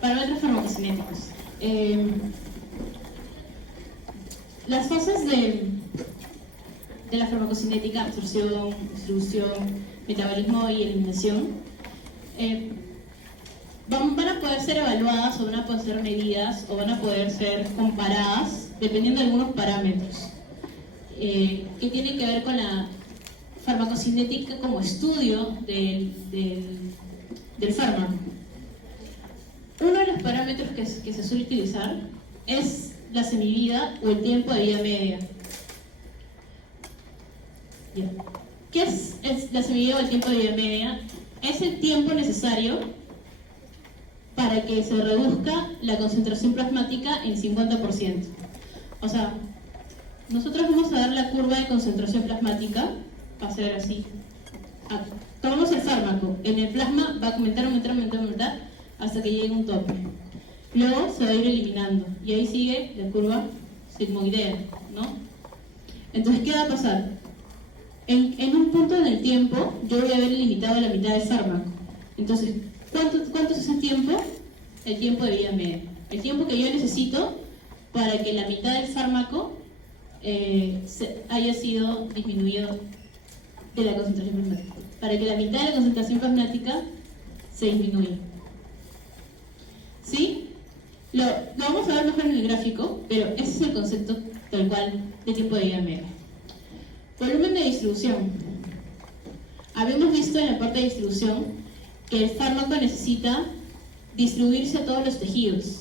Parámetros farmacocinéticos. Las fases de la farmacocinética, absorción, distribución, metabolismo y eliminación, van a poder ser evaluadas o van a poder ser medidas o van a poder ser comparadas dependiendo de algunos parámetros que tienen que ver con la farmacocinética como estudio del fármaco. Uno de los parámetros que se suele utilizar es la semivida o el tiempo de vida media. ¿Qué es la semivida o el tiempo de vida media? Es el tiempo necesario para que se reduzca la concentración plasmática en 50%. O sea, nosotros vamos a dar la curva de concentración plasmática, va a ser así. Tomamos el fármaco, en el plasma va a aumentar hasta que llegue a un tope. Luego se va a ir eliminando y ahí sigue la curva sigmoidea, ¿no? Entonces, ¿qué va a pasar? En un punto en el tiempo, yo voy a haber limitado la mitad del fármaco. Entonces, ¿cuánto es ese tiempo? El tiempo de vida media. El tiempo que yo necesito para que la mitad del fármaco haya sido disminuido de la concentración plasmática. Para que la mitad de la concentración plasmática se disminuya. ¿Sí? Lo vamos a ver mejor en el gráfico, pero ese es el concepto tal cual de tiempo de vida media. Volumen de distribución. Habíamos visto en la parte de distribución que el fármaco necesita distribuirse a todos los tejidos.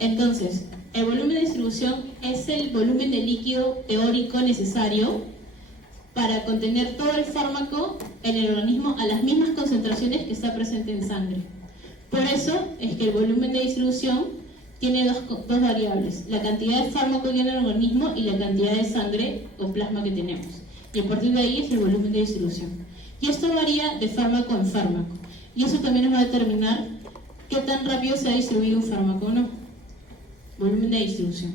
Entonces, el volumen de distribución es el volumen de líquido teórico necesario para contener todo el fármaco en el organismo a las mismas concentraciones que está presente en sangre. Por eso es que el volumen de distribución tiene dos variables, la cantidad de fármaco que hay en el organismo y la cantidad de sangre o plasma que tenemos. Y a partir de ahí es el volumen de distribución. Y esto varía de fármaco en fármaco. Y eso también nos va a determinar qué tan rápido se ha distribuido un fármaco o no. Volumen de distribución.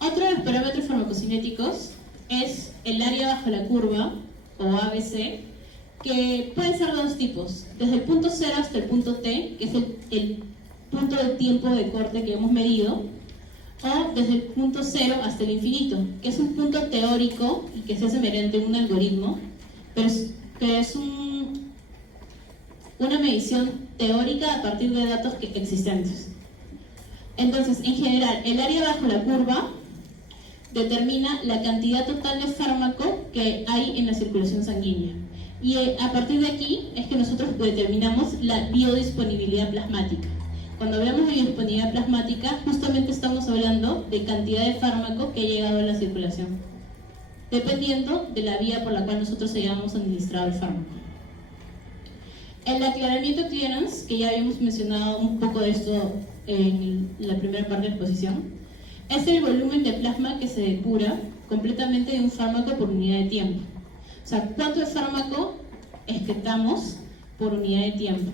Otro de los parámetros farmacocinéticos es el área bajo la curva, o ABC, que pueden ser de dos tipos, desde el punto 0 hasta el punto T, que es el punto de tiempo de corte que hemos medido, o desde el punto 0 hasta el infinito, que es un punto teórico y que se hace mediante un algoritmo, pero es una medición teórica a partir de datos existentes. Entonces, en general, el área bajo la curva determina la cantidad total de fármaco que hay en la circulación sanguínea. Y a partir de aquí es que nosotros determinamos la biodisponibilidad plasmática. Cuando hablamos de biodisponibilidad plasmática, justamente estamos hablando de cantidad de fármaco que ha llegado a la circulación, dependiendo de la vía por la cual nosotros hayamos administrado el fármaco. El aclaramiento clearance, que ya habíamos mencionado un poco de esto en la primera parte de la exposición, es el volumen de plasma que se depura completamente de un fármaco por unidad de tiempo. O sea, ¿cuánto de fármaco excretamos por unidad de tiempo?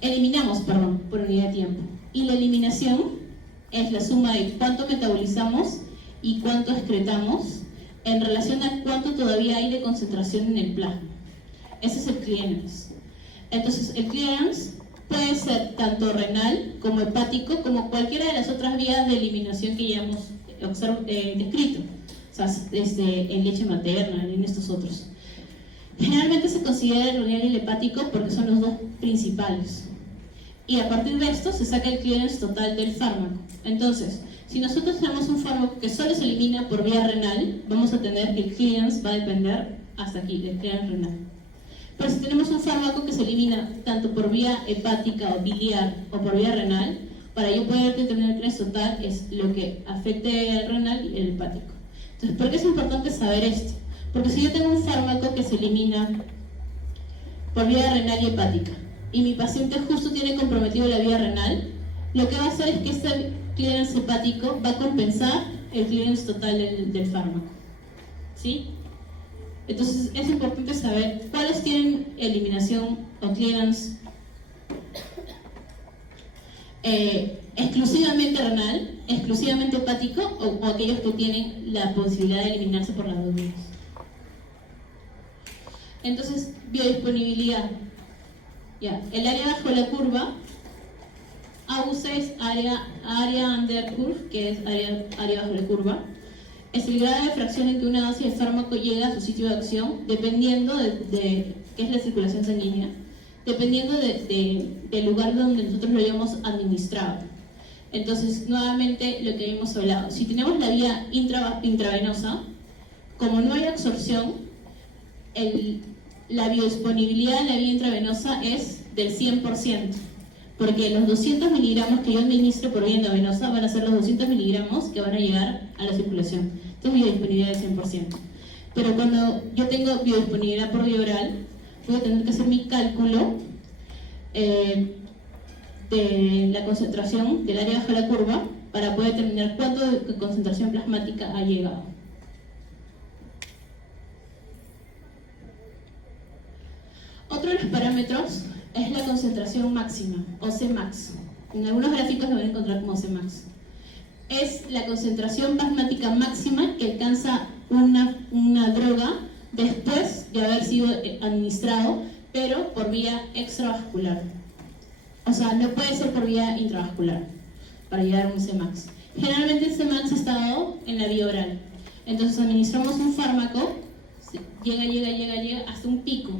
Eliminamos, por unidad de tiempo. Y la eliminación es la suma de cuánto metabolizamos y cuánto excretamos en relación a cuánto todavía hay de concentración en el plasma. Ese es el clearance. Entonces, el clearance puede ser tanto renal como hepático, como cualquiera de las otras vías de eliminación que ya hemos descrito. O sea, en leche materna, en estos otros. Generalmente se considera el renal y el hepático porque son los dos principales. Y a partir de esto se saca el clearance total del fármaco. Entonces, si nosotros tenemos un fármaco que solo se elimina por vía renal, vamos a tener que el clearance va a depender hasta aquí, del clearance renal. Pero si tenemos un fármaco que se elimina tanto por vía hepática o biliar o por vía renal, para yo poder determinar el clearance total es lo que afecte al renal y el hepático. Entonces, ¿por qué es importante saber esto? Porque si yo tengo un fármaco que se elimina por vía renal y hepática y mi paciente justo tiene comprometido la vía renal, lo que va a hacer es que este clearance hepático va a compensar el clearance total del fármaco. ¿Sí? Entonces es importante saber cuáles tienen eliminación o clearance exclusivamente renal, exclusivamente hepático o aquellos que tienen la posibilidad de eliminarse por las dos vías. Entonces, biodisponibilidad. Ya, el área bajo la curva, AUC es área under curve, que es área bajo la curva. Es el grado de fracción en que una dosis de fármaco llega a su sitio de acción, dependiendo de qué es la circulación sanguínea, dependiendo del lugar donde nosotros lo hayamos administrado. Entonces, nuevamente, lo que hemos hablado, si tenemos la vía intravenosa, como no hay absorción, la biodisponibilidad de la vía intravenosa es del 100%, porque los 200 miligramos que yo administro por vía endovenosa van a ser los 200 miligramos que van a llegar a la circulación. Entonces, biodisponibilidad del 100%. Pero cuando yo tengo biodisponibilidad por vía oral, voy a tener que hacer mi cálculo de la concentración del área bajo la curva para poder determinar cuánto de concentración plasmática ha llegado. Otro de los parámetros es la concentración máxima, o Cmax. En algunos gráficos lo van a encontrar como Cmax. Es la concentración plasmática máxima que alcanza una droga después de haber sido administrado, pero por vía extravascular. O sea, no puede ser por vía intravascular para llegar a un Cmax. Generalmente el Cmax está dado en la vía oral. Entonces administramos un fármaco, llega hasta un pico.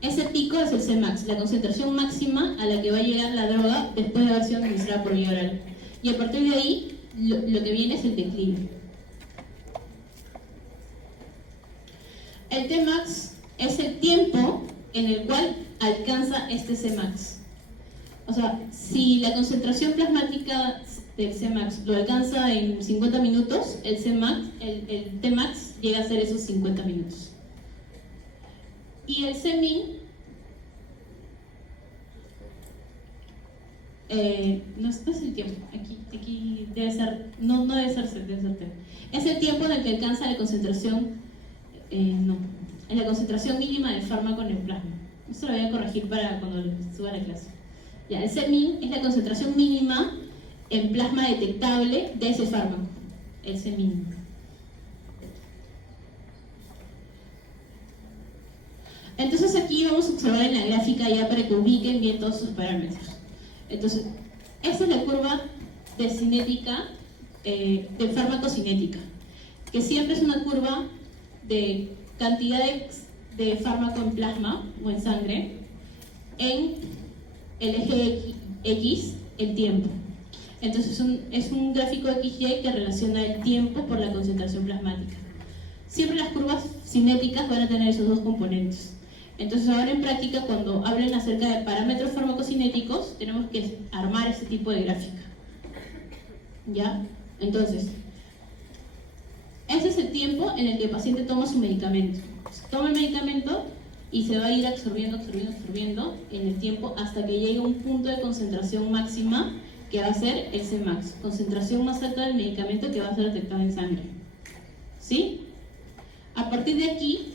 Ese pico es el Cmax, la concentración máxima a la que va a llegar la droga después de haber sido administrada por vía oral. Y a partir de ahí, lo que viene es el declive. El Tmax es el tiempo en el cual alcanza este Cmax. O sea, si la concentración plasmática del Cmax lo alcanza en 50 minutos, el Tmax llega a ser esos 50 minutos. Y el Cmin no es el tiempo, aquí debe ser, no debe ser T. Es el tiempo en el que alcanza la concentración, en la concentración mínima del fármaco en el plasma. Eso lo voy a corregir para cuando suba la clase. Ya, el Cmin es la concentración mínima en plasma detectable de ese fármaco, el Cmin. Entonces aquí vamos a observar en la gráfica ya para que ubiquen bien todos sus parámetros. Entonces, esta es la curva de cinética, de farmacocinética, que siempre es una curva de cantidad de fármaco en plasma o en sangre en el eje X, el tiempo. Entonces es un gráfico XY que relaciona el tiempo por la concentración plasmática. Siempre las curvas cinéticas van a tener esos dos componentes. Entonces ahora en práctica, cuando hablen acerca de parámetros farmacocinéticos, tenemos que armar este tipo de gráfica. ¿Ya? Entonces, ese es el tiempo en el que el paciente toma su medicamento. Toma el medicamento y se va a ir absorbiendo en el tiempo hasta que llegue a un punto de concentración máxima que va a ser el Cmax, concentración más alta del medicamento que va a ser detectada en sangre. ¿Sí? A partir de aquí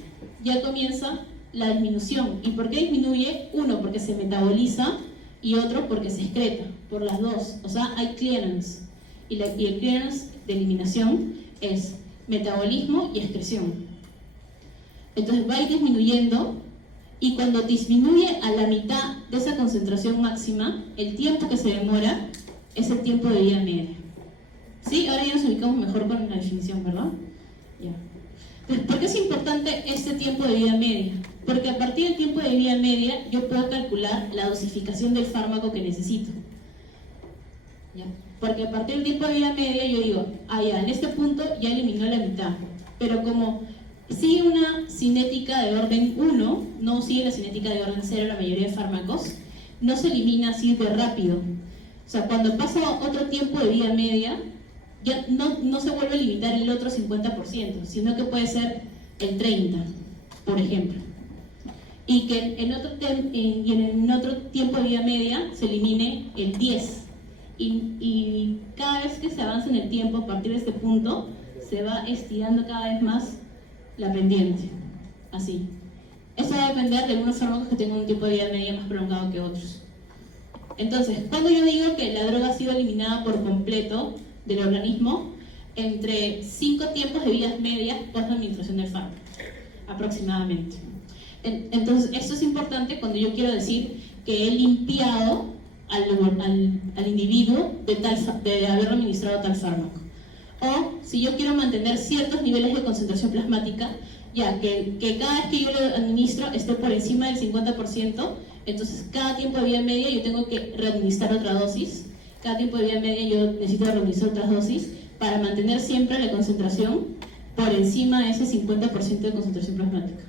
ya comienza la disminución. ¿Y por qué disminuye? Uno, porque se metaboliza, y otro, porque se excreta, por las dos. O sea, hay clearance. Y el clearance de eliminación es metabolismo y excreción. Entonces va a ir disminuyendo, y cuando disminuye a la mitad de esa concentración máxima, el tiempo que se demora es el tiempo de vida media. ¿Sí? Ahora ya nos ubicamos mejor con la definición, ¿verdad? Ya. Entonces, ¿por qué es importante este tiempo de vida media? Porque a partir del tiempo de vida media yo puedo calcular la dosificación del fármaco que necesito. ¿Ya? Porque a partir del tiempo de vida media yo digo, ya, en este punto ya eliminó la mitad. Pero como sigue una cinética de orden 1, no sigue la cinética de orden 0 la mayoría de fármacos, no se elimina así de rápido. O sea, cuando pasa otro tiempo de vida media, ya no se vuelve a limitar el otro 50%, sino que puede ser el 30%, por ejemplo. Y que en otro tiempo de vida media se elimine el 10%. Y cada vez que se avanza en el tiempo, a partir de este punto, se va estirando cada vez más la pendiente. Así. Eso va a depender de algunos fármacos que tengan un tiempo de vida media más prolongado que otros. Entonces, cuando yo digo que la droga ha sido eliminada por completo del organismo, entre 5 tiempos de vidas medias post administración del fármaco, aproximadamente. Entonces, esto es importante cuando yo quiero decir que he limpiado al individuo de haber administrado tal fármaco. O si yo quiero mantener ciertos niveles de concentración plasmática, ya que cada vez que yo lo administro esté por encima del 50%, entonces cada tiempo de vida media yo tengo que readministrar otra dosis, cada tiempo de vida media yo necesito readministrar otras dosis para mantener siempre la concentración por encima de ese 50% de concentración plasmática.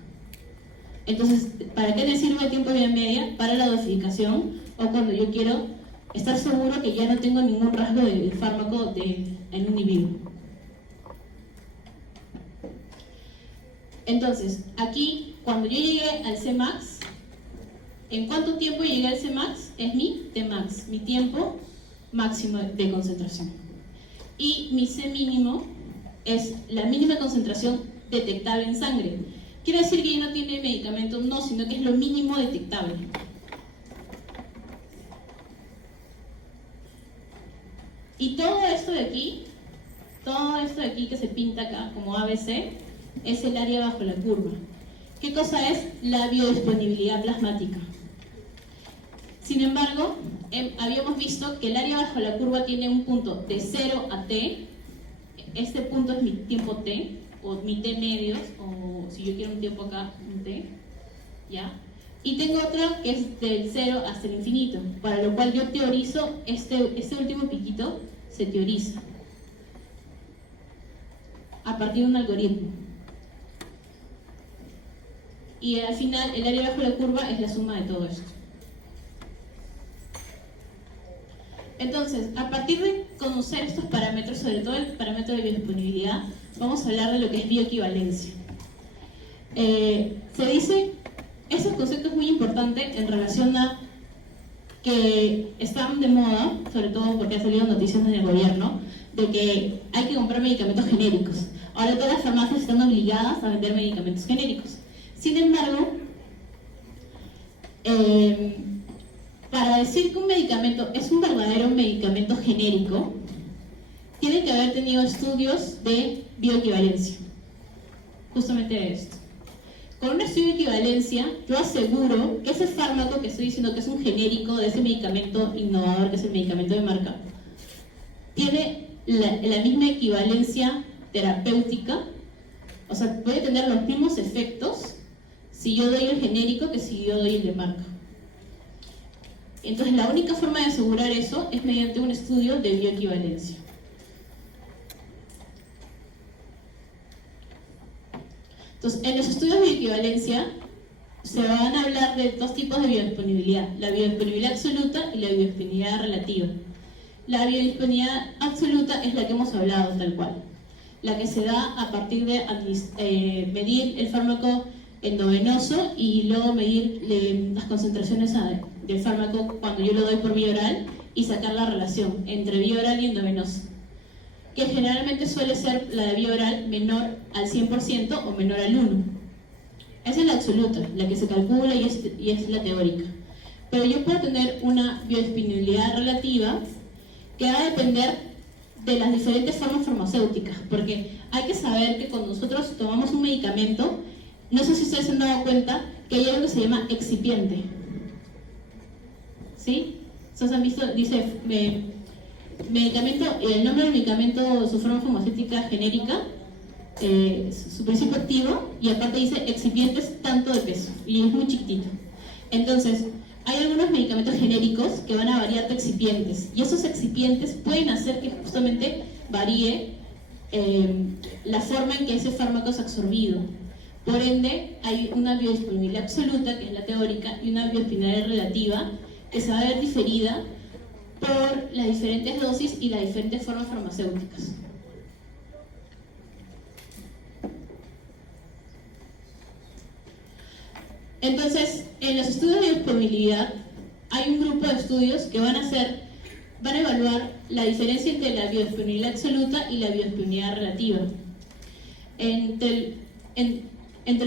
Entonces, ¿para qué le sirve el tiempo de vida media? Para la dosificación o cuando yo quiero estar seguro que ya no tengo ningún rasgo de fármaco en un individuo. Entonces, aquí, cuando yo llegué al Cmax, ¿en cuánto tiempo llegué al Cmax? Es mi Tmax, mi tiempo máximo de concentración. Y mi C mínimo es la mínima concentración detectable en sangre. Quiere decir que ya no tiene medicamento, no, sino que es lo mínimo detectable. Y todo esto de aquí que se pinta acá como ABC, es el área bajo la curva. ¿Qué cosa es? La biodisponibilidad plasmática. Sin embargo, habíamos visto que el área bajo la curva tiene un punto de 0 a T. Este punto es mi tiempo T, o mi T medios, o si yo quiero un tiempo acá, un T, ¿ya? Y tengo otra que es del 0 hasta el infinito, para lo cual yo teorizo, este último piquito se teoriza a partir de un algoritmo. Y al final, el área bajo la curva es la suma de todo esto. Entonces, a partir de conocer estos parámetros, sobre todo el parámetro de biodisponibilidad, vamos a hablar de lo que es bioequivalencia. Se dice, ese concepto es muy importante en relación a que están de moda, sobre todo porque ha salido noticias en el gobierno, de que hay que comprar medicamentos genéricos. Ahora todas las farmacias están obligadas a vender medicamentos genéricos. Sin embargo, para decir que un medicamento es un verdadero medicamento genérico, tiene que haber tenido estudios de bioequivalencia. Justamente de esto. Con un estudio de equivalencia, yo aseguro que ese fármaco que estoy diciendo que es un genérico de ese medicamento innovador, que es el medicamento de marca, tiene la misma equivalencia terapéutica, o sea, puede tener los mismos efectos si yo doy el genérico que si yo doy el de marca. Entonces, la única forma de asegurar eso es mediante un estudio de bioequivalencia. Entonces, en los estudios de bioequivalencia se van a hablar de dos tipos de biodisponibilidad, la biodisponibilidad absoluta y la biodisponibilidad relativa. La biodisponibilidad absoluta es la que hemos hablado tal cual, la que se da a partir de medir el fármaco endovenoso y luego medir las concentraciones del fármaco cuando yo lo doy por vía oral y sacar la relación entre vía oral y endovenoso, que generalmente suele ser la de vía oral menor al 100% o menor al 1. Esa es la absoluta, la que se calcula y es la teórica. Pero yo puedo tener una biodisponibilidad relativa que va a depender de las diferentes formas farmacéuticas, porque hay que saber que cuando nosotros tomamos un medicamento, no sé si ustedes se han dado cuenta que hay algo que se llama excipiente. ¿Sí? ¿Ustedes han visto? Dice medicamento, el nombre del medicamento, su forma farmacéutica genérica, su principio activo, y aparte dice excipientes tanto de peso, y es muy chiquitito. Entonces, hay algunos medicamentos genéricos que van a variar de excipientes, y esos excipientes pueden hacer que justamente varíe la forma en que ese fármaco es absorbido. Por ende, hay una biodisponibilidad absoluta, que es la teórica, y una biodisponibilidad relativa, que se va a ver diferida por las diferentes dosis y las diferentes formas farmacéuticas. Entonces, en los estudios de biodisponibilidad hay un grupo de estudios que van a evaluar la diferencia entre la biodisponibilidad absoluta y la biodisponibilidad relativa. Entre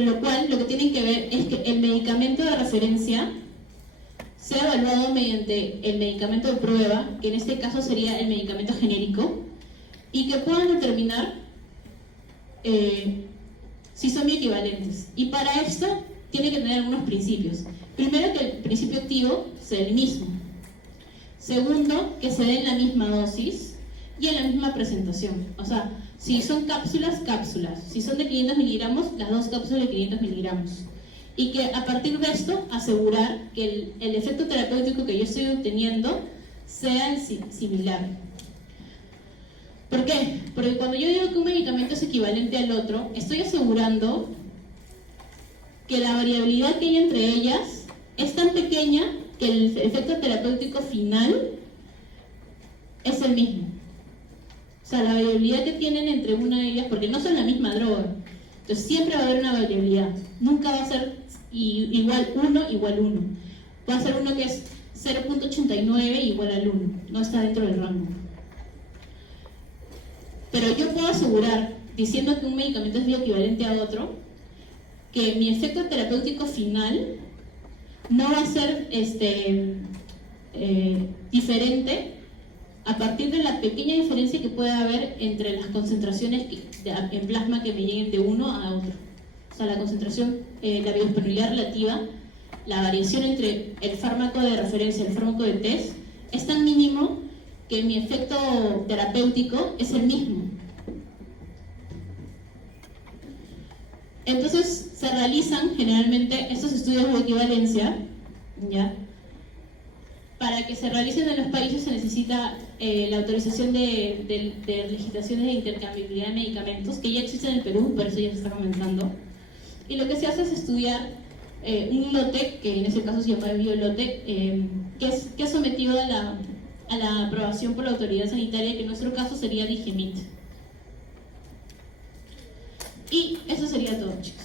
lo cual, lo que tienen que ver es que el medicamento de referencia sea evaluado mediante el medicamento de prueba, que en este caso sería el medicamento genérico, y que puedan determinar si son bioequivalentes. Y para esto tiene que tener algunos principios. Primero, que el principio activo sea el mismo. Segundo, que se dé en la misma dosis y en la misma presentación. O sea, si son cápsulas, cápsulas. Si son de 500 miligramos, las dos cápsulas de 500 miligramos. Y que a partir de esto, asegurar que el efecto terapéutico que yo estoy obteniendo sea similar. ¿Por qué? Porque cuando yo digo que un medicamento es equivalente al otro, estoy asegurando que la variabilidad que hay entre ellas es tan pequeña que el efecto terapéutico final es el mismo. O sea, la variabilidad que tienen entre una de ellas, porque no son la misma droga, entonces siempre va a haber una variabilidad. Nunca va a ser igual 1 igual 1. Va a ser uno que es 0.89 igual al 1. No está dentro del rango. Pero yo puedo asegurar, diciendo que un medicamento es bioequivalente a otro, que mi efecto terapéutico final no va a ser diferente a partir de la pequeña diferencia que pueda haber entre las concentraciones en plasma que me lleguen de uno a otro. O sea, la concentración, la biodisponibilidad relativa, la variación entre el fármaco de referencia y el fármaco de test es tan mínimo que mi efecto terapéutico es el mismo. Entonces se realizan generalmente estos estudios de equivalencia, ¿ya? Para que se realicen en los países se necesita la autorización de legislaciones de intercambiabilidad de medicamentos, que ya existen en el Perú, pero eso ya se está comenzando. Y lo que se hace es estudiar un lote, que en ese caso se llama biolote, que es sometido a la aprobación por la autoridad sanitaria, que en nuestro caso sería Digemit. Y eso sería todo, chicos.